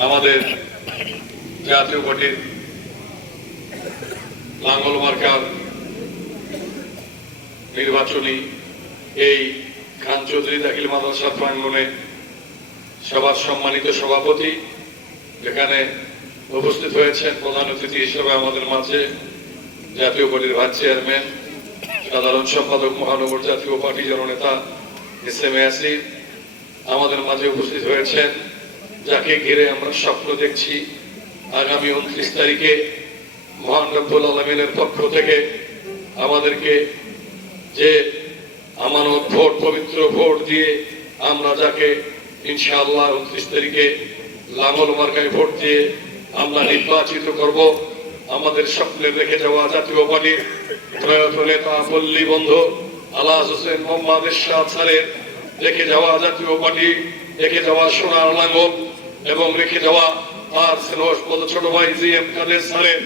আমাদের জাতীয় পার্টির লাঙ্গল মার্কার নির্বাচনী এই খান চৌধুরী দাখিল মাদ্রাসা প্রাঙ্গণে সবার সম্মানিত সভাপতি, যেখানে উপস্থিত হয়েছেন প্রধান অতিথি হিসেবে আমাদের মাঝে জাতীয় পার্টির ভাইস চেয়ারম্যান সাধারণ সম্পাদক মহানগর জাতীয় পার্টি জননেতা এস.এম. ইয়াসির, আমাদের মাঝে উপস্থিত হয়েছেন যাকে ঘিরে আমরা স্বপ্ন দেখছি আগামী 29 তারিখে মহান রব্বুল আলামিনের পক্ষ থেকে আমাদেরকে যে আমানত ভোট, পবিত্র ভোট দিয়ে আমরা যাকে ইনশাআল্লাহ 29 তারিখে লাঙ্গল মার্কায় ভোট দিয়ে আমরা নির্বাচিত করব, আমাদের স্বপ্নের রেখে যাওয়া জাতীয় পার্টির প্রয়াত নেতা পল্লী বন্ধু আলহাজ হোসেন মোহাম্মদ এরশাদ স্যারের রেখে যাওয়া জাতীয় পার্টি, রেখে যাওয়া সোনার লাঙ্গল এবং রেখে যাওয়া তার স্নেহস্পদ ছোট ভাই জি.এম. কাদের স্যারের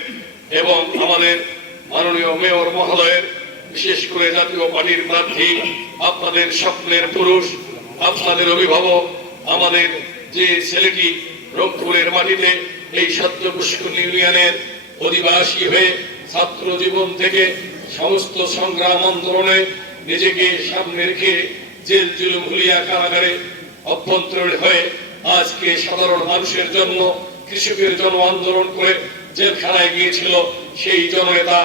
এবং আমাদের মাননীয় মেয়র মহোদয়ের, বিশেষ করে জাতীয় পার্টির প্রার্থী, আপনাদের স্বপ্নের পুরুষ, আপনাদের অভিভাবক, আমাদের যে ছেলেটি রংপুরের মাটিতে এই সত্য পুষ্কর ইউনিয়নের অধিবাসী হয়ে ছাত্র জীবন থেকে সমস্ত সংগ্রাম আন্দোলনে নিজেকে সামনে রেখে জেল জুলুম হুলিয়া কারাগারে অভ্যন্তরীণ হয়ে আজকে সাধারণ মানুষের জন্য, কৃষকের জন্য আন্দোলন করে জেলখানায় গিয়েছিল সেই জননেতা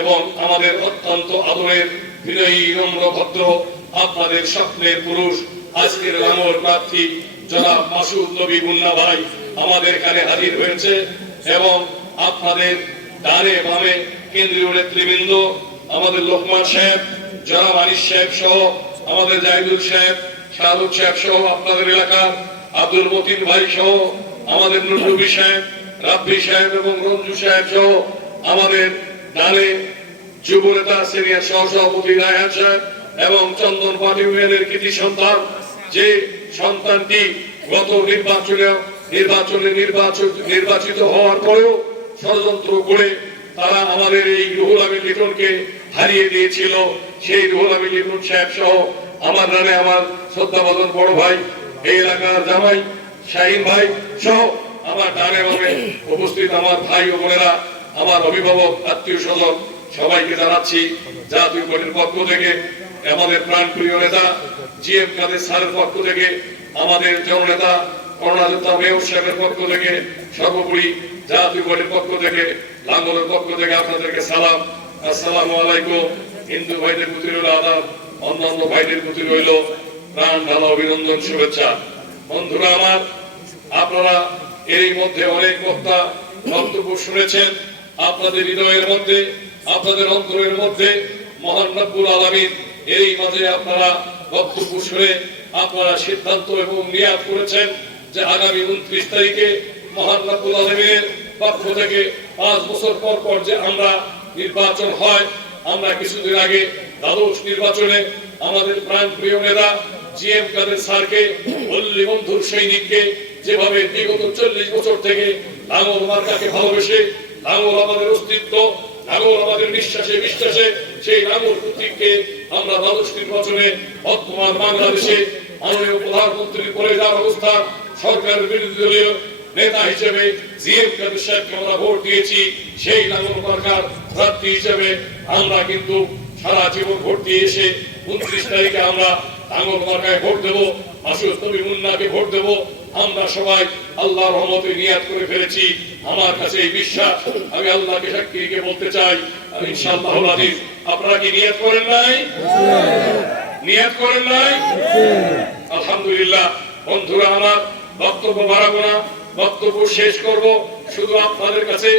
এবং আমাদের অত্যন্ত আদরের বিনয়ী নম্র ভদ্র আপনাদের স্বপ্নের পুরুষ আজকের লাঙ্গল প্রার্থী জনাব মাসুদ নবী মুন্না ভাই আমাদের এখানে হাজির হয়েছে এবং আপনাদের ডানে বামে কেন্দ্রীয় নেতৃবৃন্দ, আমাদের লোকমান সাহেব, জনাব আনিস সাহেব সহ, আমাদের জাহিদুল সাহেব, শাহরুখ সাহেব সহ, আপনাদের এলাকার আব্দুল মতিন ভাই সহ, আমাদের নুরনবী সাহেব, রাব্বি সাহেব এবং রঞ্জু সাহেব সহ, আমাদের ডানে যুব নেতা সিনিয়র সহ সভাপতি রায়হান সাহেব এবং চন্দন পাটি ইউনিয়নের কৃতি সন্তান, যে সন্তানটি গত নির্বাচিত হওয়ার পরেও ষড়যন্ত্র করে তারা আমাদের এই রুহুল আমিন লিটনকে হারিয়ে দিয়েছিল, সেই রুহুল আমিন লিটন সাহেব সহ আমার নামে আমার শ্রদ্ধাভাজন বড় ভাই, এই এলাকার জামাই শাহিন ভাই সহ আমার ডানে বামে উপস্থিত আমার ভাই ও বোনেরা, আমার অভিভাবক, আত্মীয় স্বজন, সবাইকে জানাচ্ছি জাতীয় পার্টির পক্ষ থেকে, আমাদের প্রাণপ্রিয় নেতা জি.এম. কাদের স্যারের পক্ষ থেকে, আমাদের জননেতা করোনাযোদ্ধা মেয়র সাহেবের পক্ষ থেকে, সর্বোপরি জাতীয় পার্টির পক্ষ থেকে, লাঙ্গলের পক্ষ থেকে আপনাদেরকে সালাম, আসসালামু আলাইকুম। হিন্দু ভাইদের প্রতি রইল আদাব, অন্যান্য ভাইদের প্রতি রইল প্রাণ ঢালা অভিনন্দন, শুভেচ্ছা। বন্ধুরা আমার, আপনারা এরই মধ্যে অনেক বক্তা বক্তব্য শুনেছেন, আপনাদের হৃদয়ের মধ্যে, আপনাদের অন্তরের মধ্যে মহান রব্বুল আলামিন এরই মাঝে আপনারা বক্তব্য শুনে আপনারা সিদ্ধান্ত এবং নিয়াত করেছেন যে আগামী 29 তারিখে মহান রব্বুল আলামিনের পক্ষ থেকে 5 বছর পর পর যে আমরা নির্বাচন হয়, আমরা কিছুদিন আগে দ্বাদশ নির্বাচনে আমাদের প্রাণপ্রিয় নেতা জি.এম. কাদের স্যারকে, পল্লী বন্ধুর সৈনিককে, যেভাবে বিগত 40 বছর থেকে লাঙ্গল মার্কাকে ভালোবেসে, লাঙ্গল আমাদের অস্তিত্ব, লাঙ্গল আমাদের নিঃশ্বাসে বিশ্বাসে, সেই লাঙ্গল প্রতীককে আমরা দ্বাদশ নির্বাচনে বর্তমান বাংলাদেশে মাননীয় প্রধানমন্ত্রীর পরে যার অবস্থান, সরকারের বিরোধী দলীয় নেতা হিসেবে জি.এম. কাদের সাহেবকে আমরা ভোট দিয়েছি, সেই লাঙ্গল মার্কার প্রার্থী হিসেবে আমরা কিন্তু সারা জীবন ভোট দিয়ে এসে 29 তারিখে আমরা লাঙ্গল মার্কায় ভোট দেবো, মাসুদ নবী মুন্নাকে ভোট দেবো। আমরা সবাই আল্লাহর রহমতে নিয়াত করে ফেলেছি। আমার কাছে এই বিশ্বাস, আমি আল্লাহকে সাক্ষী রেখে বলতে চাই ইনশাআল্লাহুল আযীজ। আপনারা কি নিয়াত করেন নাই? নিয়াত করেন নাই? আলহামদুলিল্লাহ। বন্ধুরা আমার, বক্তব্য বাড়াবো না, বক্তব্য শেষ করব, শুধু আপনাদের কাছে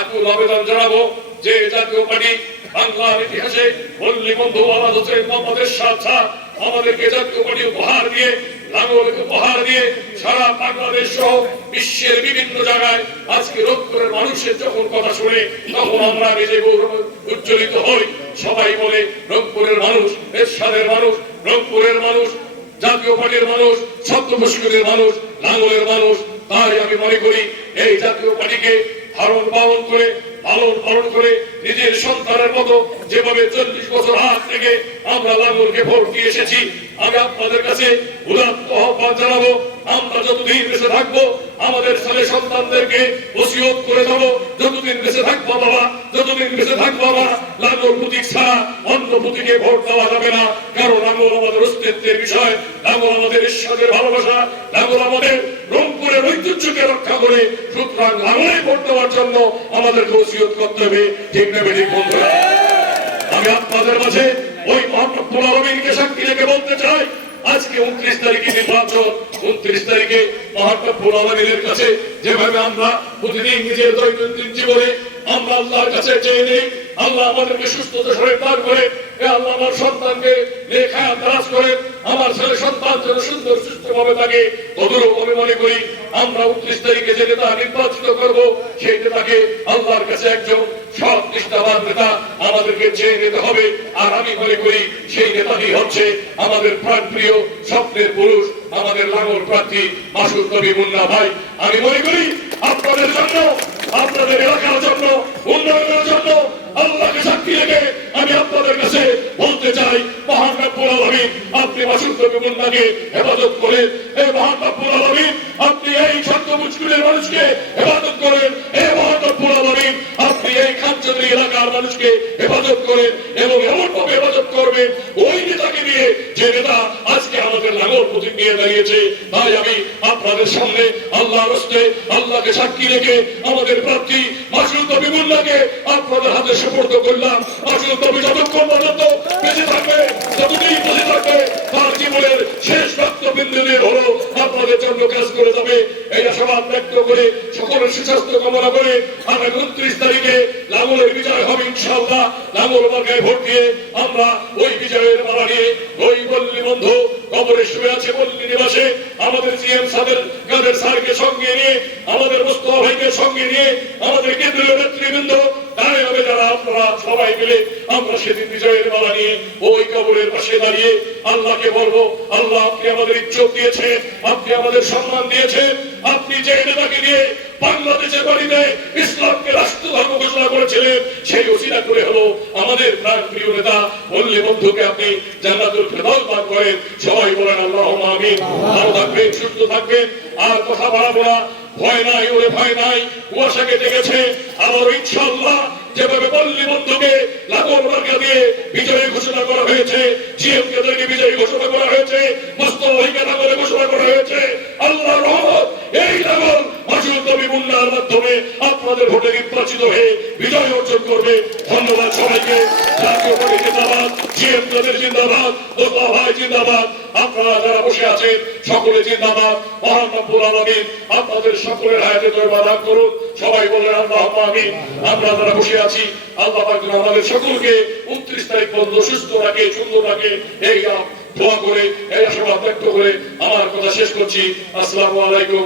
আকুল আবেদন জানাবো যে জাতীয় পার্টি বাংলার ইতিহাসে পল্লী বন্ধু আলহাজ হোসেন মোহাম্মদ এরশাদ স্যার আমাদেরকে জাতীয় পার্টি উপহার দিয়ে, লাঙ্গলকে উপহার দিয়ে সারা বাংলাদেশ সহ বিশ্বের বিভিন্ন জায়গায় আজকে রংপুরের মানুষের যখন কথা শুনে তখন আমরা নিজে উজ্জ্বলিত হই। সবাই বলে রংপুরের মানুষ এরশাদের মানুষ, রংপুরের মানুষ, জাতীয় পার্টির মানুষ, সপ্ত পুষ্করের মানুষ, লাঙ্গলের মানুষ। তাই আমি মনে করি এই জাতীয় পার্টিকে ধারণ পালন করে লালন পালন করে নিজের সন্তানের মতো যেভাবে 40 বছর আগ থেকে আমরা লাঙ্গলকে ভোট দিয়ে এসেছি, আমি আপনাদের কাছে উদাত্ত আহ্বান জানাবো, আমরা যতদিন বেঁচে থাকবো আমাদের ছেলে সন্তানদেরকে ওসিয়ত করে যাবো, যতদিন বেঁচে থাকবো বাবা, যতদিন বেঁচে থাকবো বাবা, লাঙ্গল প্রতীক ছাড়া অন্য প্রতীকে ভোট দেওয়া যাবে না। কারণ লাঙ্গল আমাদের অস্তিত্বের বিষয়, লাঙ্গল আমাদের ঈশ্বরের ভালোবাসা, লাঙ্গল আমাদের রংপুরের ঐতিহ্যকে রক্ষা করে। সুতরাং লাঙ্গলে ভোট দেওয়ার জন্য আমাদেরকে ওসিয়ত করতে হবে, ঠিক না বেঠিক বন্ধুরা? আমি আপনাদের মাঝে ওই মহাপ্রভুর আলমীকে সাক্ষী রেখে বলতে চাই, আজকে 29 তারিখে নির্বাচন, 29 তারিখে মহাপ্রভুর আলমীর কাছে যেভাবে আমরা প্রতিদিন নিজের দৈনন্দিন জীবনে আমরা আল্লাহর কাছে চেয়ে নেই, আল্লাহ আমাদেরকে সুস্থতা শরীর দান করে, আল্লাহ আমার সন্তানকে লেখা দারাজ করেন, আমার ছেলে সন্তান যেন সুন্দর সুস্থ ভাবে থাকে। তদুরূপ আমি মনে করি আমরা 29 তারিখে যে নেতা নির্বাচিত করব, সেই নেতাকে আল্লাহর কাছে একজন সৎ নিষ্ঠাবান নেতা আমাদেরকে চেয়ে নিতে হবে। আর আমি মনে করি সেই নেতাটি হচ্ছে আমাদের প্রাণপ্রিয় স্বপ্নের পুরুষ, আমাদের লাঙ্গল প্রার্থী মাসুদ নবী মুন্না ভাই। আমি মনে করি আপনাদের জন্য, আপনাদের এলাকার জন্য, উন্নয়নের জন্য আল্লাহকে সাক্ষী রেখে আমি আপনাদের কাছে বলতে চাই, মহান রব্বুল আলামিন আপনি মাসুদ নবী মুন্নাকে হেফাজত করেন। এই মহান রব্বুল আলামিন আপনি এই ছোট্ট মুশকিলের মানুষকে হেফাজত করেন। এই মহান রব্বুল আলামিন আপনি এই খানচৌধুরী এলাকার মানুষকে হেফাজত করেন এবং এমনভাবে হেফাজত করবেন ওই নেতাকে নিয়ে যে নেতা আজকে আমাদের লাঙ্গল প্রতীক নিয়ে দাঁড়িয়েছে। তাই আমি আপনাদের সামনে আল্লাহর হস্তে আল্লাহকে সাক্ষী রেখে আমাদের প্রার্থী মাসুদ নবী মুন্নাকে আপনাদের হাতে সুপর্দ করলাম। মাসুদ নবী যতক্ষণ পর্যন্ত বেঁচে থাকবে, যতদিন বেঁচে থাকবে, তার জীবনের শেষ রক্তবিন্দু হলো আপনাদের জন্য কাজ করে যাবে। এই আশাবাদ ব্যক্ত করে সকলের সুস্বাস্থ্য কামনা করে আগামী 29 তারিখে লাঙ্গলের বিজয় হবে ইনশাআল্লাহ। লাঙ্গল মার্কায় ভোট দিয়ে আমরা ওই বিজয়ের মালা নিয়ে ওই পল্লী বন্ধু কবরে শুয়ে আছে পল্লী নিবাসে আমাদের জিএম কাদের স্যারকে সঙ্গে নিয়ে, আমাদের মোস্তফা ভাইকে সঙ্গে নিয়ে, আমাদের কেন্দ্রীয় নেতৃবৃন্দ দাঁড়িয়ে হবে যারা, আপনারা সবাই মিলে আমরা সেদিন বিজয়ের মালা নিয়ে ওই কবরের পাশে দাঁড়িয়ে আল্লাহকে বলবো, আল্লাহ আপনি আমাদের ইজ্জত দিয়েছেন, আপনি আমাদের সম্মান দিয়েছেন, আপনি যে নেতাকে নিয়ে বাংলাদেশের বাড়িতে ইসলামকে রাষ্ট্র ধর্ম ঘোষণা করেছিলেন, সেই ওসিলা করে হলো আমাদের প্রাণপ্রিয় নেতা পল্লী বন্ধুকে আপনি জান্নাতুল ফেরদাউস দান করেন। সবাই বলেন আল্লাহুম্মা আমিন। ভালো থাকবেন, সুস্থ থাকবেন, আর কথা বাড়াবো না। ভয় নাই, ওরে ভয় নাই, কুয়াশা কেটে গেছে। আবার ইনশাআল্লাহ যেভাবে পল্লী বন্ধুকে লাঙ্গল মার্কা দিয়ে বিজয়ী ঘোষণা করা হয়েছে, জিএম কাদেরকে বিজয়ী ঘোষণা করা হয়েছে, মোস্তফা ভাইকে লাঙ্গলে ঘোষণা করা হয়েছে, আল্লাহর রহমত এই লাঙ্গল মাসুদ নবী মুন্নার মাধ্যমে আপনাদের ভোটে নির্বাচিত হয়ে বিজয় অর্জন করবে। ধন্যবাদ সবাইকে। জাতীয় পার্টি জিন্দাবাদ, জিএম কাদের জিন্দাবাদ, মোস্তফা ভাই জিন্দাবাদ, আপনারা যারা বসে আছেন সকলে জিন্দাবাদ। মহান রব্বুল আলামিন আপনাদের সকলের হায়াতে দরজা দান করুন। সবাই বলেন আল্লাহুম্মা আমিন। আমরা যারা বসে আছি আল্লাহ পাক যেন আমাদের সকলকে 29 তারিখ পর্যন্ত সুস্থ রাখে, সুন্দর রাখে, এই দোয়া করে, এই আশীর্বাদ ব্যক্ত করে আমার কথা শেষ করছি। আসসালামু আলাইকুম।